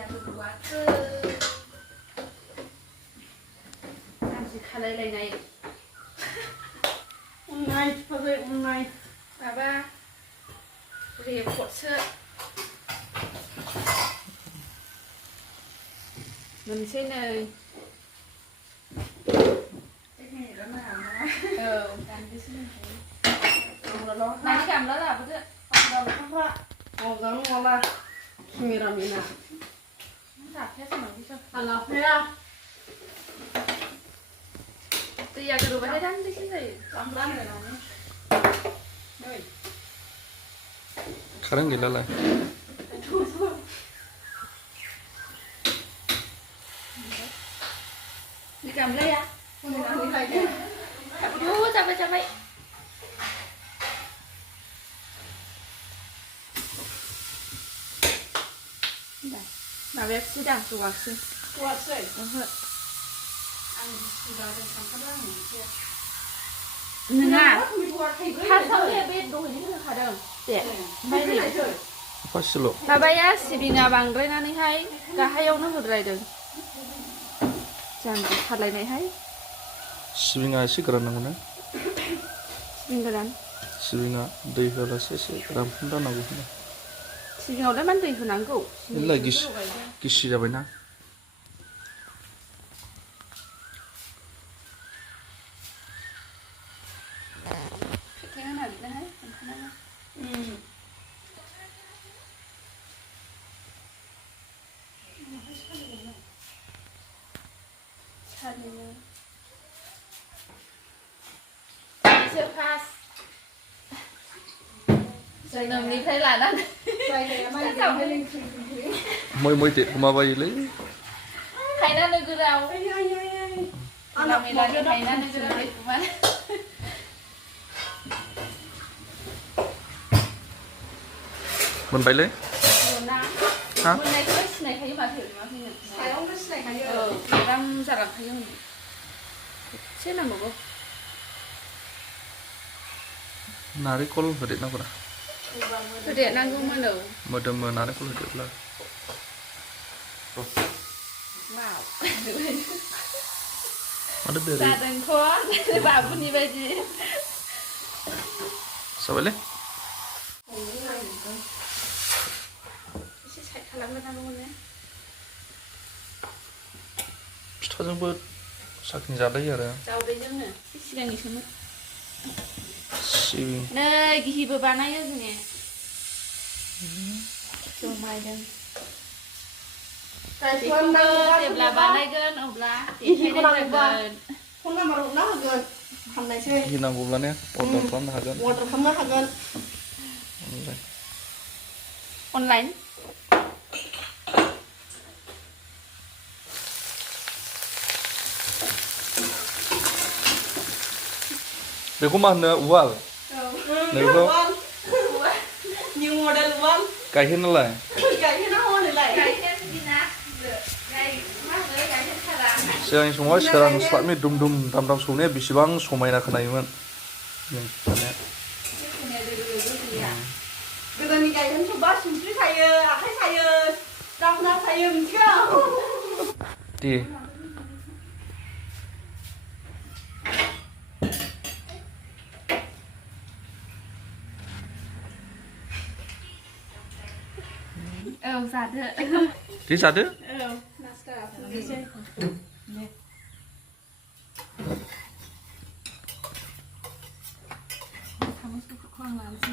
jadwgwfwr nanti खालायलायनाय उन्नाय फाजाय उन्नाय माबा रेपर्टसो मोनसै नै औ दाननोसै नानि गामला लाबोदो मावजानो नङाबा केमेरामेना जाफाया जोंनाव लाफाया दैया गोदौबाथाय दाननोसै जायो गामला होनानै नै खारें गैलालाय Đi cầm lấy á. Aduh, capek. Nah, biar sidang tuh waktu. Kuasa. Nengah. Kasau ya bed doh ini kan kadang. Dek. Baik. apa sih lo Mabaya sibinga बांद्रायनानैहाय गाहायावनो होद्रायदों jangan खालायनायहाय सिबिङा एसे गोरान नांगौ ना सिबिं गोरान सिबिङा दै होआलासे एसे रानफुंदा नांगौ होनो सिबिङावलाय मानो दै होनांगौ इलाय गिसि जाबायना जोंनिफ्राय लानानै मै दे माबायोलै खायना नोगोराव लामेलानि खायना नोगोराव कुमार मोनबायलै हा मोननायखौ सिनायखायो माथो सायावनो सिनायखायो औ आराम जालांखायो एसे नांबावगौ नारेंखल होदेरनांगौना होदेरनांगौमोन औ मोदोमो नारेंखल होदेरब्ला माथो बेरे जादोंथ' बाबुनि बायदि जाबायलै एसे साइड खालामग्रोनांगौमोन फिथाजोंबो साखिनि जालायो आरो दावदैजोंनो सिगांनिसोमोन सिबिं नै गिहिबो बानायो जोङो जमायदों बेखौबो जेब्ला बानायगोन अब्ला देखायनाय जागोन फन नाम्बार हरना होगोन फाननायसै गिनांगौब्ला ने अर्डार खालामनो हागोन अर्डार खालामनो हागोन अनलाइन बेखौ मा होनो उवाल नैबेखौ निउ मडेल उवाल गायहेन नालाय गायहेना हनोलाय सिगांनि समाव सोरांस्लाबनि दुम दाम सौनाया बेसेबां समायना खोनायोमोन गोदोनि गायहेनखौ बा संख्रि सायो आखाइ सायो दाखोना सायो मिथिगौ दे औ जादो दे जादो औ नास्ता खालामनोसै दे सामसखौ आं लानोसै